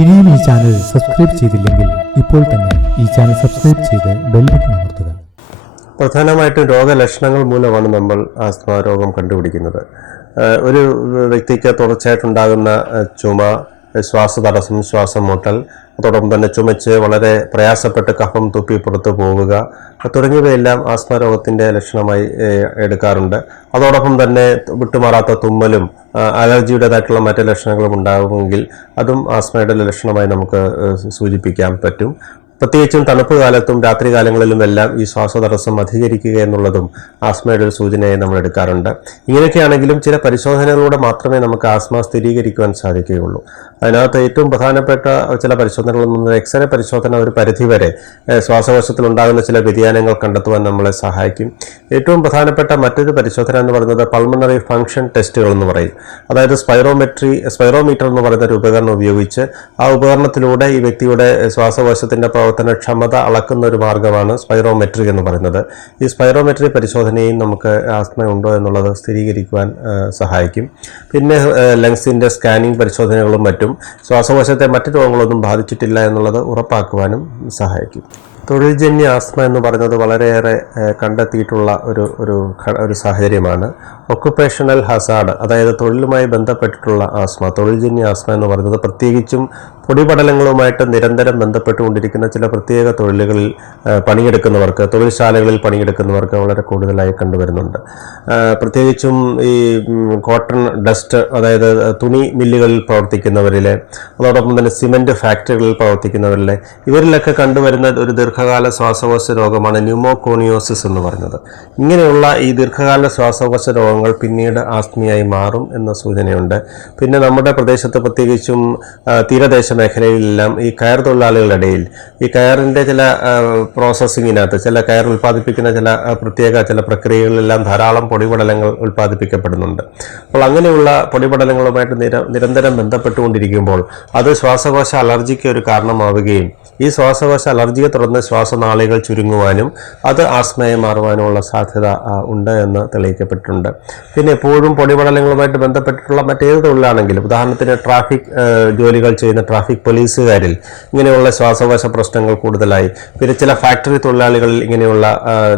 ഇനിയും ഈ channel subscribe ചെയ്തില്ലെങ്കിൽ ഇപ്പോൾ തന്നെ ഈ ചാനൽ സബ്സ്ക്രൈബ് ചെയ്ത് ബെൽ ബട്ടൺ അമർത്തുക. പ്രധാനമായിട്ടും രോഗലക്ഷണങ്ങൾ മൂലമാണ് നമ്മൾ ആസ്മ രോഗം കണ്ടുപിടിക്കുന്നത്. ഒരു വ്യക്തിക്ക് തുടർച്ചയായിട്ടുണ്ടാകുന്ന ചുമ, ശ്വാസതടസ്സം, ശ്വാസം മുട്ടൽ, അതോടൊപ്പം തന്നെ ചുമച്ച് വളരെ പ്രയാസപ്പെട്ട് കഫം തുപ്പി പുറത്തു പോവുക തുടങ്ങിയവയെല്ലാം ആസ്മ രോഗത്തിൻ്റെ ലക്ഷണമായി എടുക്കാറുണ്ട്. അതോടൊപ്പം തന്നെ വിട്ടുമാറാത്ത തുമ്മലും അലർജിയുടേതായിട്ടുള്ള മറ്റ് ലക്ഷണങ്ങളും ഉണ്ടാകുമെങ്കിൽ അതും ആസ്മയുടെ ലക്ഷണമായി നമുക്ക് സൂചിപ്പിക്കാൻ പറ്റും. പ്രത്യേകിച്ചും തണുപ്പ് കാലത്തും രാത്രി കാലങ്ങളിലും എല്ലാം ഈ ശ്വാസതടസ്സം അധികരിക്കുക എന്നുള്ളതും ആസ്മയുടെ ഒരു സൂചനയായി നമ്മൾ എടുക്കാറുണ്ട്. ഇങ്ങനെയൊക്കെയാണെങ്കിലും ചില പരിശോധനകളിലൂടെ മാത്രമേ നമുക്ക് ആസ്മ സ്ഥിരീകരിക്കുവാൻ സാധിക്കുകയുള്ളൂ. അതിനകത്ത് ഏറ്റവും പ്രധാനപ്പെട്ട ചില പരിശോധനകളിൽ നിന്ന് എക്സ്റേ പരിശോധന ഒരു പരിധിവരെ ശ്വാസകോശത്തിൽ ഉണ്ടാകുന്ന ചില വ്യതിയാനങ്ങൾ കണ്ടെത്തുവാൻ നമ്മളെ സഹായിക്കും. ഏറ്റവും പ്രധാനപ്പെട്ട മറ്റൊരു പരിശോധന എന്ന് പറയുന്നത് പൾമണറി ഫംഗ്ഷൻ ടെസ്റ്റുകൾ എന്ന് പറയും. അതായത് സ്പൈറോമീറ്റർ എന്ന് പറയുന്ന ഒരു ഉപകരണം ഉപയോഗിച്ച് ആ ഉപകരണത്തിലൂടെ ഈ വ്യക്തിയുടെ ശ്വാസകോശത്തിൻ്റെ പ്രവർത്തനക്ഷമത അളക്കുന്ന ഒരു മാർഗ്ഗമാണ് സ്പൈറോമെട്രി എന്ന് പറയുന്നത്. ഈ സ്പൈറോമെട്രി പരിശോധനയും നമുക്ക് ആസ്മ ഉണ്ടോ എന്നുള്ളത് സ്ഥിരീകരിക്കുവാൻ സഹായിക്കും. പിന്നെ ലങ്സിൻ്റെ സ്കാനിങ് പരിശോധനകളും മറ്റും ശ്വാസകോശത്തെ മറ്റു രോഗങ്ങളൊന്നും ബാധിച്ചിട്ടില്ല എന്നുള്ളത് ഉറപ്പാക്കുവാനും സഹായിക്കും. തൊഴിൽജന്യ ആസ്മ എന്ന് പറയുന്നത് വളരെയേറെ കണ്ടെത്തിയിട്ടുള്ള ഒരു സാഹചര്യമാണ്. ഒക്കുപേഷണൽ ഹസാർഡ്, അതായത് തൊഴിലുമായി ബന്ധപ്പെട്ടിട്ടുള്ള ആസ്മ, തൊഴിൽജന്യ ആസ്മ എന്ന് പറയുന്നത് പ്രത്യേകിച്ചും പൊടിപടലങ്ങളുമായിട്ട് നിരന്തരം ബന്ധപ്പെട്ടുകൊണ്ടിരിക്കുന്ന ചില പ്രത്യേക തൊഴിലുകളിൽ പണിയെടുക്കുന്നവർക്ക്, തൊഴിൽശാലകളിൽ പണിയെടുക്കുന്നവർക്ക് വളരെ കൂടുതലായി കണ്ടുവരുന്നുണ്ട്. പ്രത്യേകിച്ചും ഈ കോട്ടൺ ഡസ്റ്റ്, അതായത് തുണി മില്ലുകളിൽ പ്രവർത്തിക്കുന്നവരിലെ, അതോടൊപ്പം തന്നെ സിമൻറ്റ് ഫാക്ടറികളിൽ പ്രവർത്തിക്കുന്നവരിലെ, ഇവരിലൊക്കെ കണ്ടുവരുന്ന ഒരു ദീർഘകാല ശ്വാസകോശ രോഗമാണ് ന്യൂമോകോണിയോസിസ് എന്ന് പറയുന്നത്. ഇങ്ങനെയുള്ള ഈ ദീർഘകാല ശ്വാസകോശ രോഗങ്ങൾ പിന്നീട് ആസ്മയായി മാറും എന്ന സൂചനയുണ്ട്. പിന്നെ നമ്മുടെ പ്രദേശത്ത് പ്രത്യേകിച്ചും തീരദേശ മേഖലയിലെല്ലാം ഈ കയർ തൊഴിലാളികളുടെ ഇടയിൽ ഈ കയറിൻ്റെ ചില പ്രോസസ്സിങ്ങിനകത്ത്, ചില കയർ ഉൽപ്പാദിപ്പിക്കുന്ന ചില പ്രക്രിയകളിലെല്ലാം ധാരാളം പൊടിപടലങ്ങൾ ഉൽപ്പാദിപ്പിക്കപ്പെടുന്നുണ്ട്. അപ്പോൾ അങ്ങനെയുള്ള പൊടിപടലങ്ങളുമായിട്ട് നിരന്തരം ബന്ധപ്പെട്ടുകൊണ്ടിരിക്കുമ്പോൾ അത് ശ്വാസകോശ അലർജിക്ക് ഒരു കാരണമാവുകയും ഈ ശ്വാസകോശ അലർജിയെ തുടർന്ന് ശ്വാസനാളികൾ ചുരുങ്ങുവാനും അത് ആസ്മയായി മാറുവാനുമുള്ള സാധ്യത ഉണ്ട് എന്ന് തെളിയിക്കപ്പെട്ടിട്ടുണ്ട്. പിന്നെ എപ്പോഴും പൊടിപടലങ്ങളുമായിട്ട് ബന്ധപ്പെട്ടിട്ടുള്ള മറ്റേത് തൊഴിലാണെങ്കിലും, ഉദാഹരണത്തിന് ട്രാഫിക് ജോലികൾ ചെയ്യുന്ന ട്രാഫിക് പോലീസുകാരിൽ ഇങ്ങനെയുള്ള ശ്വാസകോശ പ്രശ്നങ്ങൾ കൂടുതലായി, പിന്നെ ചില ഫാക്ടറി തൊഴിലാളികളിൽ ഇങ്ങനെയുള്ള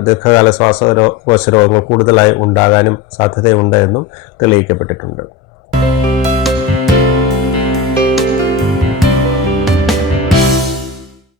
ദീർഘകാല ശ്വാസകോശ രോഗങ്ങൾ കൂടുതലായി ഉണ്ടാകാനും സാധ്യതയുണ്ട് എന്നും തെളിയിക്കപ്പെട്ടിട്ടുണ്ട്.